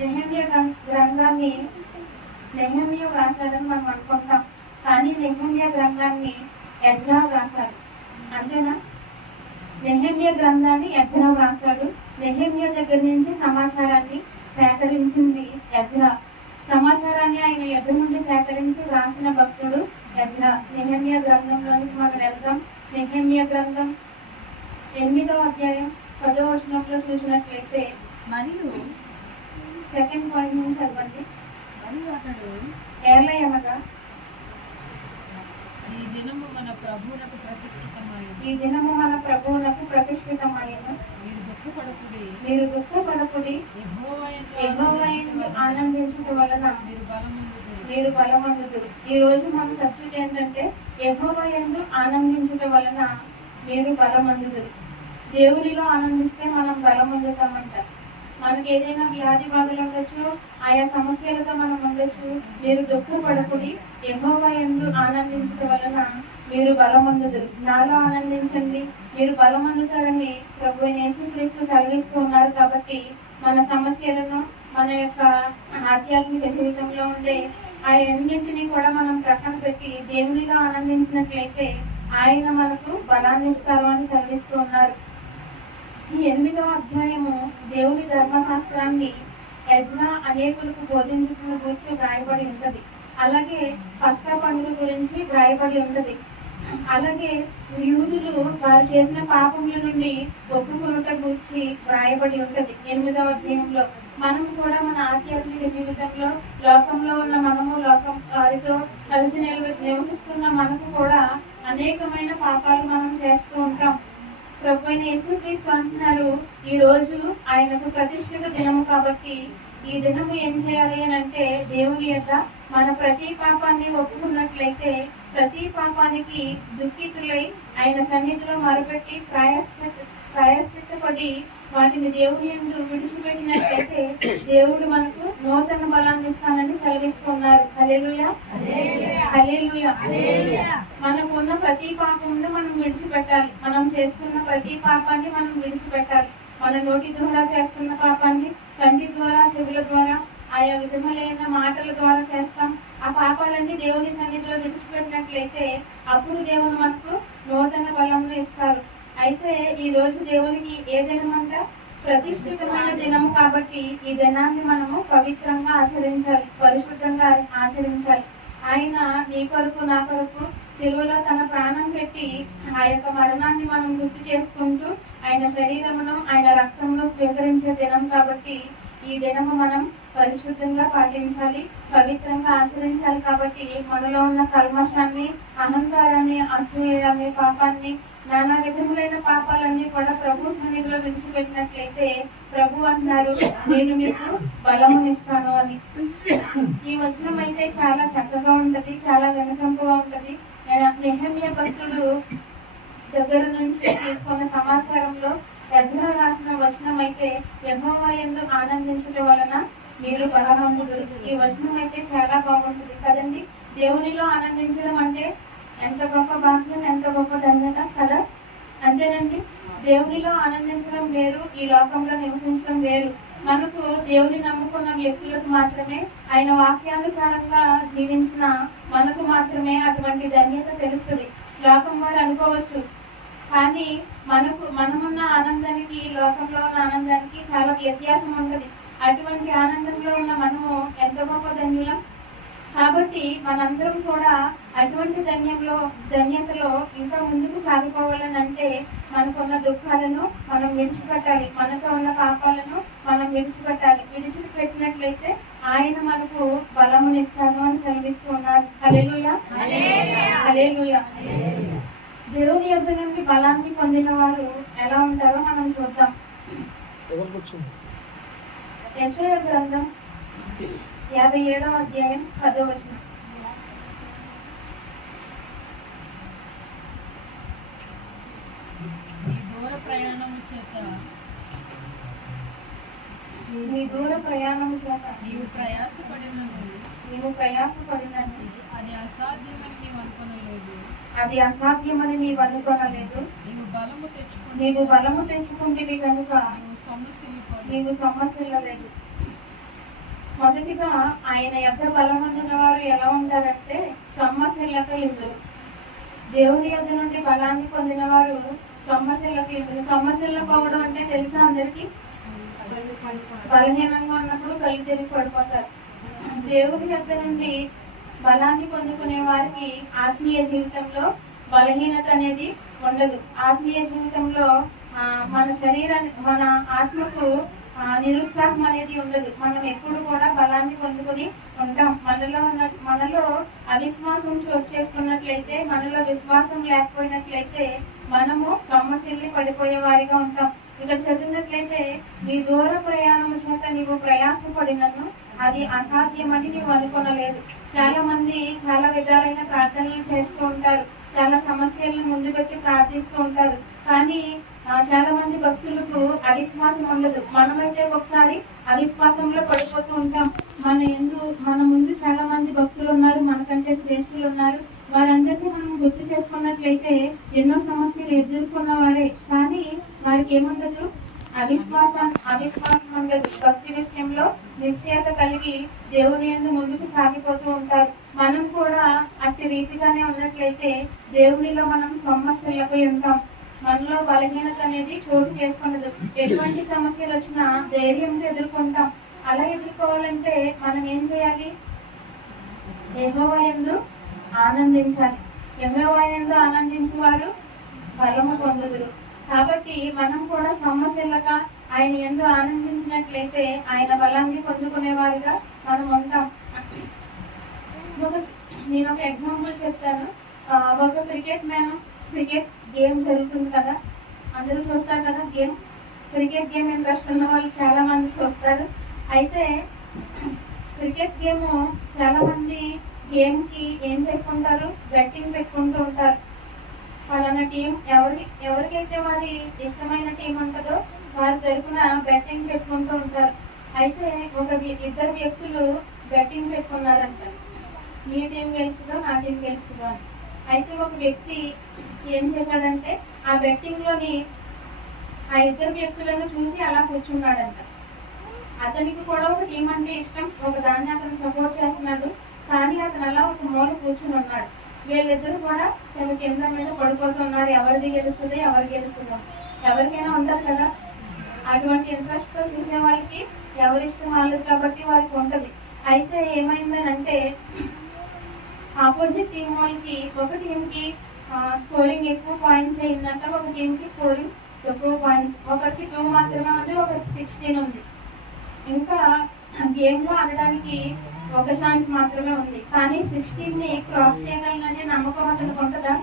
నెహమ్య గ్రం- గ్రంథాన్ని నెహమ్య వ్రాసాడని మనం అనుకుంటాం. కానీ నెహమ్య గ్రంథాన్ని ఎజ్రా వ్రాసాడు అంతేనా? నెహమ్య గ్రంథాన్ని ఎజ్రా వ్రాసాడు నెహమ్య దగ్గర నుంచి సమాచారాన్ని సేకరించింది ఎజ్రా సమాచారాన్ని ఆయన ఎదురు నుండి సేకరించి వ్రాసిన భక్తుడు ఎజ్రా నెహమ్య గ్రంథంలోనికి మనం వెళ్దాం నెహమ్య గ్రంథం ఎనిమిదో అధ్యాయం పదో వచనంలో చూసినట్లయితే మరియు సెకండ్ పాయింట్ నుంచి చదవండి అతడు? ఏలయనగా ఈ దినము మన ప్రభువునకు ప్రతిష్ఠితమైన ఈ దినము మన ప్రభువునకు ప్రతిష్ఠితమైన మీరు దుఃఖపడకుడి. మీరు దుఃఖపడకుడి. ఆనందించుట వలన మీరు బలముందుదురు. మీరు బలవంతుడు ఈ రోజు మన సబ్జెక్ట్ ఏంటంటే యెహోవాయందు ఆనందించుట వలన మీరు బలమందుడు దేవునిలో ఆనందిస్తే మనం బలమందుతామంట. మనకి ఏదైనా వ్యాధి బాధలు ఉండొచ్చు ఆయా సమస్యలతో మనం ఉండొచ్చు మీరు దుఃఖపడకుడి ఎందు ఆనందించడం వలన మీరు బలమందుదురు. నాలో ఆనందించండి మీరు బలమందుతారని ప్రభు నేసుక్రీస్తు సెలవిస్తూ ఉన్నారు కాబట్టి మన సమస్యలను మన యొక్క ఆధ్యాత్మిక జీవితంలో ఉండే ఆ ఎన్నింటినీ కూడా మనం ప్రక్కన పెట్టి దేవునిలో ఆనందించినట్లయితే ఆయన మనకు బలాన్ని ఇస్తారు అని సెలవిస్తూ ఉన్నారు. ఈ ఎనిమిదో అధ్యాయము దేవుని ధర్మశాస్త్రాన్ని యజ్నా అనేకులకు బోధించుకున్న గురించి వ్రాయబడి ఉంటది. అలాగే పస్కా పండుగ గురించి వ్రాయబడి ఉంటది. అలాగే యూదులు వారు చేసిన పాపముల నుండి ఒప్పుకొనుట గురించి వ్రాయబడి ఉంటది. ఎనిమిదవ అధ్యాయంలో మనం కూడా మన ఆధ్యాత్మిక జీవితంలో లోకంలో ఉన్న మనము లోకం వారితో కలిసి నిలవ నివసిస్తున్న మనకు కూడా అనేకమైన పాపాలు మనం చేస్తూ ఉంటాం. ప్రభు అయిన యేసుక్రీస్తు అంటున్నారు ఈ రోజు ఆయనకు ప్రతిష్ఠిత దినము కాబట్టి ఈ దినము ఏం చేయాలి అని అంటే దేవుని యొక్క మన ప్రతి పాపాన్ని ఒప్పుకున్నట్లయితే ప్రతి పాపానికి దుఃఖితులై ఆయన సన్నిధిలో మరపెట్టి ప్రాయశ్చిత ప్రాయశ్చిత్తపడి వాటిని దేవుని ఎందు విడిచిపెట్టినట్లయితే దేవుడు మనకు నూతన బలాన్ని సెలవిస్తున్నారు మనకు ఉన్న ప్రతి పాపమును మనం విడిచిపెట్టాలి. మనం చేస్తున్న ప్రతి పాపాన్ని మనం విడిచిపెట్టాలి. మన నోటి ద్వారా చేస్తున్న పాపాన్ని కంటి ద్వారా చెవుల ద్వారా ఆయా విధములైన మాటల ద్వారా చేస్తాం. ఆ పాపాలన్నీ దేవుని సన్నిధిలో విడిచిపెట్టినట్లయితే అప్పుడు దేవుడు మనకు నూతన బలంలో ఇస్తారు. అయితే ఈ రోజు దేవునికి ఏ దినమంట? ప్రతిష్ఠితమైన దినము కాబట్టి ఈ దినాన్ని మనము పవిత్రంగా ఆచరించాలి పరిశుద్ధంగా ఆచరించాలి. ఆయన నీ కొరకు నా కొరకు తెలుగులో తన ప్రాణం పెట్టి ఆ యొక్క మరణాన్ని మనం గుర్తు చేసుకుంటూ ఆయన శరీరమును ఆయన రక్తంలో స్వీకరించే దినం కాబట్టి ఈ దినము మనం పరిశుద్ధంగా పాటించాలి పవిత్రంగా ఆచరించాలి కాబట్టి మనలో ఉన్న కల్మషాన్ని అహంకారాన్ని అసూయ పాపాన్ని నానా విధములైన పాపాలన్నీ కూడా ప్రభు సన్నిధిలో విడిచిపెట్టినట్లయితే ప్రభు అంటారు నేను మీకు బలమునిస్తాను అని. ఈ వచనం అయితే చాలా చక్కగా ఉంటది చాలా వినసొంపుగా ఉంటది. నెహమ్య భక్తుడు దగ్గర నుంచి తీసుకున్న సమాచారంలో యజ్ఞ రాసిన వచనం అయితే యహోవాయందు ఆనందించడం వలన మీరు బలవంతులు. ఈ వచనం అయితే చాలా బాగుంటుంది కదండి? దేవునిలో ఆనందించడం అంటే ఎంత గొప్ప భాగ్యం ఎంత గొప్ప ధన్యత కదా? అంతేనండి. దేవునిలో ఆనందించడం వేరు ఈ లోకంలో నివసించడం వేరు. మనకు దేవుని నమ్ముకున్న వ్యక్తులకు మాత్రమే ఆయన వాక్యానుసారంగా జీవించిన మనకు మాత్రమే అటువంటి ధన్యత తెలుస్తుంది. లోకం వారు అనుకోవచ్చు. కానీ మనకు మనమున్న ఆనందానికి ఈ లోకంలో ఉన్న ఆనందానికి చాలా వ్యత్యాసం ఉంటుంది. అటువంటి ఆనందంలో ఉన్న మనము ఎంత గొప్ప ధన్యులం? కాబట్టి మనందరం కూడా అటువంటి ధన్యంలో ధన్యతలో ఇంకా ముందుకు సాగిపోవాలని అంటే మనకున్న దుఃఖాలను మనం విడిచిపెట్టాలి. మనతో ఉన్న పాపాలను మనం విడిచిపెట్టాలి. విడిచిపెట్టినట్లయితే ఆయన మనకు బలమునిస్తాను అని సెలవిస్తూ ఉన్నారు. హల్లెలూయా. హల్లెలూయా. దేవుని యొద్ద నుండి బలాన్ని పొందిన వారు ఎలా ఉంటారో మనం చూద్దాం. యెషయా గ్రంథం. యాభై ఏడవ అధ్యాయం పదో వచనం. నీ దూర ప్రయాణం చేత. నీవు ప్రయాసపడినను. అది అసాధ్యమని నీవు అనుకోనలేదు. అది అసాధ్యమని నీవు అనుకోనలేదు. నీవు బలము తెచ్చుకుని నీవు బలము తెచ్చుకుంటేవి కనుక నీవు సొమ్మసిల్లిపడి నీవు సమస్యలు లేదు మొదటిగా ఆయన యొక్క బలం ఉన్న వారు ఎలా ఉంటారంటే సమస్యలకు ఇద్దరు దేవుని యొద్ద నుండి బలాన్ని పొందిన వారు సమస్యలకు ఇద్దరు సమస్యల్లో పోవడం అంటే తెలుసా అందరికి? బలహీనంగా ఉన్నప్పుడు కళ్ళు తిరిగి పడిపోతారు. దేవుని యొక్క నుండి బలాన్ని పొందుకునే వారికి ఆత్మీయ జీవితంలో బలహీనత అనేది ఉండదు. ఆత్మీయ జీవితంలో ఆ, మన శరీరాన్ని మన ఆత్మకు నిరుత్సాహం అనేది ఉండదు. మనం ఎప్పుడు కూడా బలాన్ని పొందుకుని ఉంటాం. మనలో ఉన్న- మనలో అవిశ్వాసం చోటు చేసుకున్నట్లయితే మనలో విశ్వాసం లేకపోయినట్లయితే మనము సమస్యల్ని పడిపోయే వారిగా ఉంటాం. ఇక్కడ చదివినట్లయితే నీ దూర ప్రయాణం చేత నీవు ప్రయాసపడినను అది అసాధ్యమని నీవు అనుకోనలేదు. చాలా మంది చాలా విధాలైన ప్రార్థనలు చేస్తూ ఉంటారు. చాలా సమస్యలను ముందు పెట్టి ప్రార్థిస్తూ ఉంటారు. కానీ చాలా మంది భక్తులకు అవిశ్వాసం ఉండదు. మనమైతే ఒకసారి అవిశ్వాసంలో పడిపోతూ ఉంటాం. మన ఎందు మన ముందు చాలా మంది భక్తులు ఉన్నారు మనకంటే శ్రేష్ఠులు ఉన్నారు వారందరినీ మనం గుర్తు చేసుకున్నట్లయితే ఎన్నో సమస్యలు ఎదుర్కొన్న వారే కానీ వారికి ఏముండదు అవిశ్వాసం అవిశ్వాసం ఉండదు భక్తి విషయంలో నిశ్చయత కలిగి దేవుని యందు ముందుకు సాగిపోతూ ఉంటారు మనం కూడా అట్టి రీతిగానే ఉన్నట్లయితే దేవునిలో మనం సమస్యలకు ఉంటాం మనలో బలహీనత అనేది చోటు చేసుకున్నది ఎటువంటి సమస్యలు వచ్చినా ధైర్యంగా ఎదుర్కొంటాం అలా ఎదుర్కోవాలంటే మనం ఏం చేయాలి? యహోవాయందు ఆనందించాలి. యెహోవాయందు ఆనందించేవారు బలము పొందుదురు. కాబట్టి మనం కూడా సమస్యలుగా ఆయన ఎందు ఆనందించినట్లయితే ఆయన బలాన్ని పొందుకునేవారుగా మనం ఉంటాం. నేను ఒక ఎగ్జాంపుల్ చెప్తాను. ఒక క్రికెట్ మ్యాన్ క్రికెట్ గేమ్ జరుగుతుంది కదా. అందరూ చూస్తారు కదా గేమ్. క్రికెట్ గేమ్ ఇంట్రెస్ట్ ఉన్న వాళ్ళు చాలా మంది చూస్తారు. అయితే క్రికెట్ గేమ్ చాలా మంది గేమ్కి ఏం పెట్టుకుంటారు? బెట్టింగ్ పెట్టుకుంటూ ఉంటారు. పలానా టీం ఎవరి ఎవరికైతే వారి ఇష్టమైన టీం ఉంటుందో వారి తరఫున బెట్టింగ్ పెట్టుకుంటూ ఉంటారు. అయితే ఒక ఇద్దరు వ్యక్తులు బెట్టింగ్ పెట్టుకున్నారంట. మీ టీం గెలుస్తుందో? నా టీం గెలుస్తుందో? అని అయితే ఒక వ్యక్తి ఏం చేశాడంటే ఆ బెట్టింగ్లోని ఆ ఇద్దరు వ్యక్తులను చూసి అలా కూర్చున్నాడంట. అతనికి కూడా ఒక టీం అంటే ఇష్టం. ఒక దాన్ని అతను సపోర్ట్ చేస్తున్నాడు. కానీ అతను అలా ఒక మూల కూర్చుని ఉన్నాడు. వీళ్ళిద్దరు కూడా తన కింద మీద పడుకోతున్నారు ఎవరిది గెలుస్తుంది ఎవరు గెలుస్తుందో. ఎవరికైనా ఉండదు కదా. అటువంటి ఇంట్రెస్ట్తో చూసే వాళ్ళకి ఎవరి ఇష్టం వాళ్ళది కాబట్టి వారికి ఉంటుంది. అయితే ఏమైందనంటే ఆపోజిట్ టీం వాళ్ళకి ఒక టీంకి స్కోరింగ్ ఎక్కువ పాయింట్స్ అయిందంట ఒక టీంకి స్కోరింగ్ ఎక్కువ పాయింట్స్ ఒకరికి టూ మాత్రమే ఉంది ఒకరికి సిక్స్టీన్ ఉంది. ఇంకా గేమ్లో ఆడడానికి ఒక ఛాన్స్ మాత్రమే ఉంది. కానీ సిక్స్టీన్ని క్రాస్ చేయగలననే నమ్మకం అతనికి ఉంటుందా?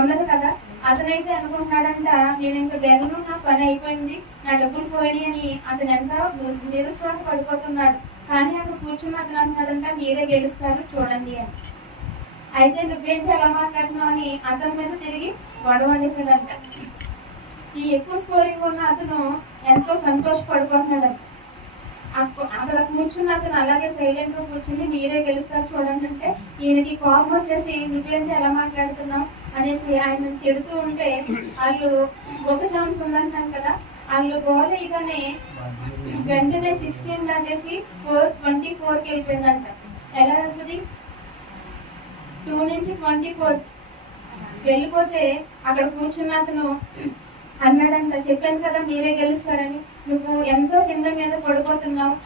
ఉండదు కదా. అతనైతే అనుకుంటున్నాడంట నేను ఇంకా బెల్లు నా పని అయిపోయింది నా డబ్బులు పోయి అని. అతను ఎంత నిరుత్సాహ పడిపోతున్నాడు. కానీ అక్కడ కూర్చుని అతను అంటున్నాడంట మీరే గెలుస్తారు చూడండి అని. అయితే నువ్వేంటి ఎలా మాట్లాడుతున్నావు అని అతని మీద తిరిగి గొడవ అనేసాడంట ఈ ఎక్కువ స్కోరింగ్ ఉన్న అతను ఎంతో సంతోషపడిపోతున్నాడు అక్కడ కూర్చున్న అతను అలాగే సైలెంట్గా కూర్చుని మీరే గెలుస్తారు చూడండి అంటే ఈయనకి కోపం వచ్చేసి నువ్వేంటి ఎలా మాట్లాడుతున్నావు? అనేసి ఆయన తిడుతూ ఉంటే వాళ్ళు ఒక ఛాన్స్ ఉందంటాం కదా వాళ్ళు గోల్ ఇగానే వెంటనే సిక్స్టీన్ దాటేసి ఫోర్ ట్వంటీ ఫోర్కి వెళ్ళిపోయిందంట. ఎలా అవుతుంది? టూ నుంచి ట్వంటీ ఫోర్ వెళ్ళిపోతే అక్కడ కూర్చున్న అతను అన్నాడంట చెప్పాను కదా మీరే గెలుస్తారని. నువ్వు ఎంతో కింద మీద పడిపోతున్నావు.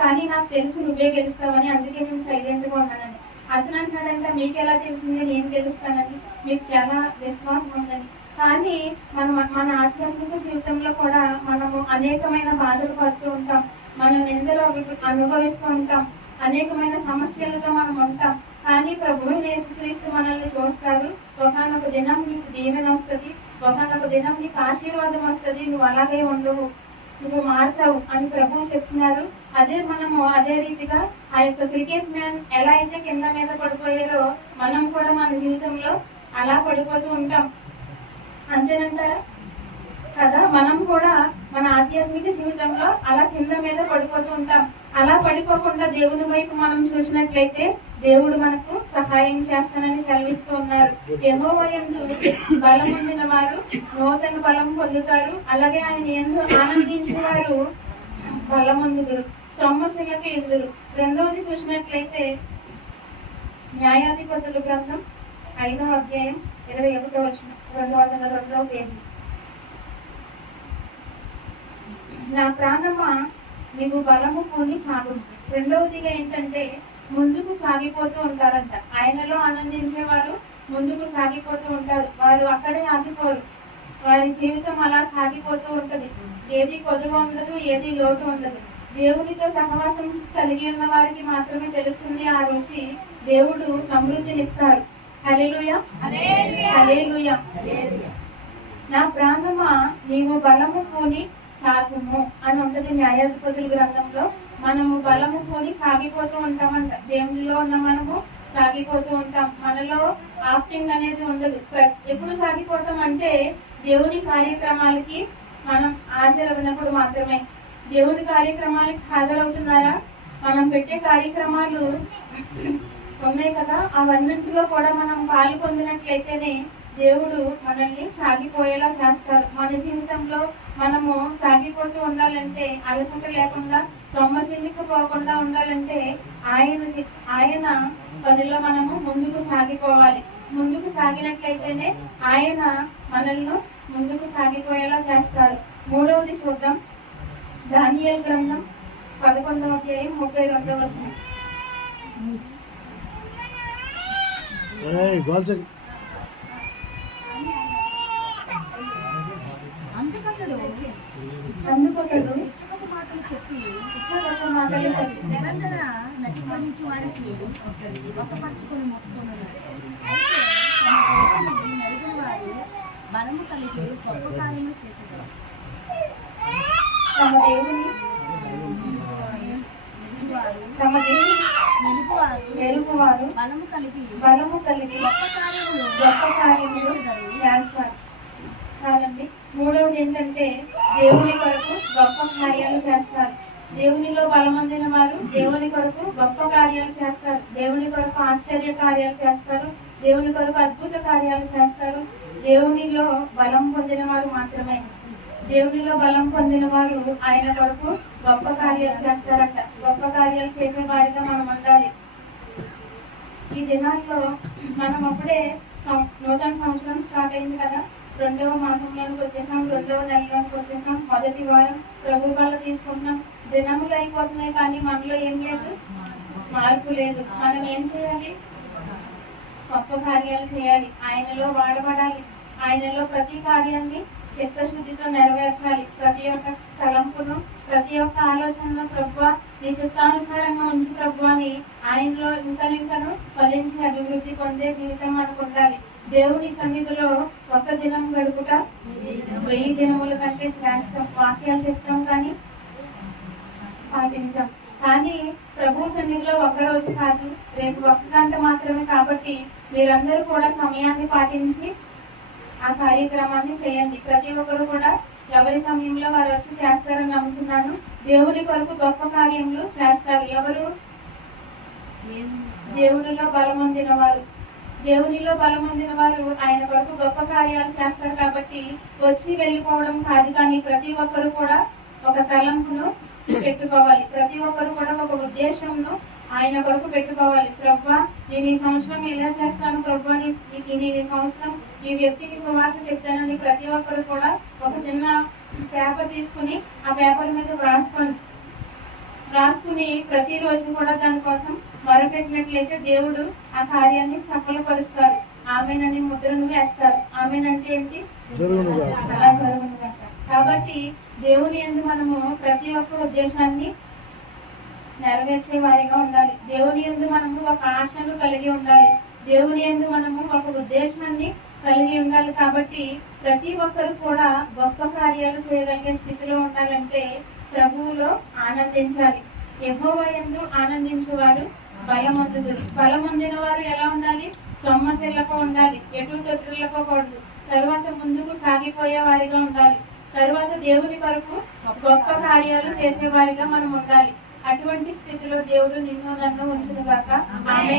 కానీ నాకు తెలుసు నువ్వే గెలుస్తావని అందుకే నేను సైలెంట్గా ఉన్నానని. అతను అంటున్నాడంట మీకు ఎలా తెలిసింది నేను గెలుస్తానని మీకు చాలా విశ్వాసం ఉందని. కానీ మన మన ఆధ్యాత్మిక జీవితంలో కూడా మనము అనేకమైన బాధలు పడుతూ ఉంటాం. మనం నిందలో అనుభవిస్తూ ఉంటాం. అనేకమైన సమస్యలతో మనం ఉంటాం. కానీ ప్రభువు యేసుక్రీస్తు మనల్ని చూస్తారు ఒకనొక దినం మీకు దీవెన వస్తుంది. ఒకనొక దినం నీకు ఆశీర్వాదం వస్తుంది. నువ్వు అలాగే ఉండవు నువ్వు మారుతావు అని ప్రభు చెప్తున్నారు. అదే మనము అదే రీతిగా ఆ యొక్క క్రికెట్ మ్యాన్ ఎలా అయితే కింద మీద పడిపోయారో మనం కూడా మన జీవితంలో అలా పడిపోతూ ఉంటాం. అంతేనంటారా? కదా? మనం కూడా మన ఆధ్యాత్మిక జీవితంలో అలా కింద మీద పడిపోతూ ఉంటాం. అలా పడిపోకుండా దేవుని వైపు మనం చూసినట్లయితే దేవుడు మనకు సహాయం చేస్తానని సెలవిస్తూ ఉన్నారు. యెహోవా బలం పొందిన వారు నూతన బలం పొందుతారు. అలాగే ఆయన ఎందు ఆనందించిన వారు బలం పొందుతారు సొమ్మశిలకు ఎదురు రెండవది చూసినట్లయితే న్యాయాధిపతుల గ్రంథం ఐదవ అధ్యాయం ఇరవై ఒకటో వచ్చిన రెండు వందల రెండవ పేజీ. నా ప్రాణమా నీవు బలము పూని సాగు రెండవదిగా ఏంటంటే ముందుకు సాగిపోతూ ఉంటారంట. ఆయనలో ఆనందించేవారు ముందుకు సాగిపోతూ ఉంటారు. వారు అక్కడే ఆగిపోరు. వారి జీవితం అలా సాగిపోతూ ఉంటది. ఏది కొదువ ఉండదు ఏది లోటు ఉండదు. దేవునితో సహవాసం కలిగి ఉన్న వారికి మాత్రమే తెలుస్తుంది ఆ రుచి దేవుడు సమృద్ధినిస్తారు. నా ప్రాణమా నీవు బలము కూని సాగుము. అని ఉంటది న్యాయాధిపతుల గ్రంథంలో. మనము బలము పోని సాగిపోతూ ఉంటామంట. దేవునిలో ఉన్న మనము సాగిపోతూ ఉంటాం. మనలో ఆప్టింగ్ అనేది ఉండదు. ఎప్పుడు సాగిపోతాం అంటే దేవుని కార్యక్రమాలకి మనం హాజరవినప్పుడు మాత్రమే. దేవుని కార్యక్రమాలకి హాజరవుతున్నారా? మనం పెట్టే కార్యక్రమాలు ఉన్నాయి కదా. అవన్నింటిలో కూడా మనం పాల్పొందినట్లయితేనే దేవుడు మనల్ని సాగిపోయేలా చేస్తారు మనము సాగిపోతూ ఉండాలంటే అలసట లేకుండా సొమ్మసిల్లికి పోకుండా ఉండాలంటే ఆయన ఆయన పనిలో మనము ముందుకు సాగిపోవాలి. ముందుకు సాగినట్లయితేనే ఆయన మనల్ని ముందుకు సాగిపోయేలా చేస్తారు. మూడవది చూద్దాం. ధాన్యాల గ్రంథం పదకొండవ అధ్యాయం ముప్పై రెండవ వచ్చిన అందుకొకడు నిరంతర నటించు వారికి మొక్కుకున్నారు అయితే తమ దేవుని నెరిగిన వారు బలము కలిగి గొప్ప కార్యములు చేసేవారు తమ దేవుని వారు తమ దేవుని నిలుపువారు ఎరుగువారు బలము కలిగి బలము కలిగి గొప్ప కార్యములు గొప్ప కార్యములు చేస్తారు. చాలండి. మూడవది ఏంటంటే దేవుని కొరకు గొప్ప కార్యాలు చేస్తారు. దేవునిలో బలమందిన వారు దేవుని కొరకు గొప్ప కార్యాలు చేస్తారు. దేవుని కొరకు ఆశ్చర్య కార్యాలు చేస్తారు. దేవుని కొరకు అద్భుత కార్యాలు చేస్తారు. దేవునిలో బలం పొందిన వారు మాత్రమే. దేవునిలో బలం పొందిన వారు ఆయన కొరకు గొప్ప కార్యాలు చేస్తారట. గొప్ప కార్యాలు చేసే వారిగా మనం ఉండాలి. ఈ దినాల్లో మనం అప్పుడే సం- నూతన సంవత్సరం స్టార్ట్ అయింది కదా. రెండవ మాసంలోకి వచ్చేసాం రెండవ నెలలోకి వచ్చేసాం. మొదటి వారం ప్రభు వల్ల తీసుకుంటున్నాం. దినములు అయిపోతున్నాయి కానీ మనలో ఏం లేదు? మార్పు లేదు. మనం ఏం చేయాలి? గొప్ప కార్యాలు చేయాలి. ఆయనలో వాడబడాలి. ఆయనలో ప్రతి కార్యాన్ని చిత్తశుద్ధితో నెరవేర్చాలి. ప్రతి ఒక్క తలంపును ప్రతి ఒక్క ఆలోచనను ప్రభు నీ చిత్తానుసారంగా ఉంచి ప్రభు అని ఆయనలో ఇంకా ఇంకను ఫలించి అభివృద్ధి పొందే జీవితం మనకు ఉండాలి. దేవుని సన్నిధిలో ఒక దినం గడుపుట వెయ్యి దినముల కంటే శ్రేష్టం. వాక్యాలు చెప్తాం కానీ పాటించాం కానీ ప్రభు సన్నిధిలో ఒక రోజు కాదు రేపు ఒక్క గంట మాత్రమే కాబట్టి మీరందరూ కూడా సమయాన్ని పాటించి ఆ కార్యక్రమాన్ని చేయండి. ప్రతి ఒక్కరు కూడా ఎవరి సమయంలో వారు వచ్చి చేస్తారని నమ్ముతున్నాను. దేవుని కొరకు గొప్ప కార్యములు చేస్తారు. ఎవరు? దేవునిలో బలమొందిన వారు. దేవునిలో బలమొందిన వారు ఆయన కొరకు గొప్ప కార్యాలు చేస్తారు కాబట్టి వచ్చి వెళ్ళిపోవడం కాదు కానీ ప్రతి ఒక్కరు కూడా ఒక తలంపును పెట్టుకోవాలి. ప్రతి ఒక్కరు కూడా ఒక ఉద్దేశంను ఆయన కొరకు పెట్టుకోవాలి. ప్రభా నేను ఈ సంవత్సరం ఇలా చేస్తాను? ప్రభా నేను ఈ సంవత్సరం ఈ వ్యక్తికి సువార్త చెప్తానని ప్రతి ఒక్కరు కూడా ఒక చిన్న పేపర్ తీసుకుని ఆ పేపర్ మీద రాసుకోండి రాసుకుని ప్రతిరోజు కూడా దానికోసం మొరపెట్టినట్లయితే దేవుడు ఆ కార్యాన్ని సఫలపరుస్తారు. ఆమెనని ముద్రను వేస్తారు. ఆమెనంటే ఏంటి. అలా జరుగును. కాబట్టి దేవుని యందు మనము ప్రతి ఒక్క ఉద్దేశాన్ని నెరవేర్చే వారిగా ఉండాలి. దేవుని యందు మనము ఒక ఆశను కలిగి ఉండాలి. దేవుని యందు మనము ఒక ఉద్దేశాన్ని కలిగి ఉండాలి. కాబట్టి ప్రతి ఒక్కరు కూడా గొప్ప కార్యాలు చేయగలిగే స్థితిలో ఉండాలంటే ప్రభువులో ఆనందించాలి. యహోవయందు ఆనందించేవారు బలమందుదురు బలమొందిన వారు ఎలా ఉండాలి? సొమ్మశిల్లకు ఉండాలి ఎటు తొట్టులకోకూడదు తరువాత ముందుకు సాగిపోయే వారిగా ఉండాలి. తరువాత దేవుని కొరకు గొప్ప కార్యాలు చేసేవారిగా మనం ఉండాలి. అటువంటి స్థితిలో దేవుడు నిన్ను నన్ను ఉంచును గాక ఆమె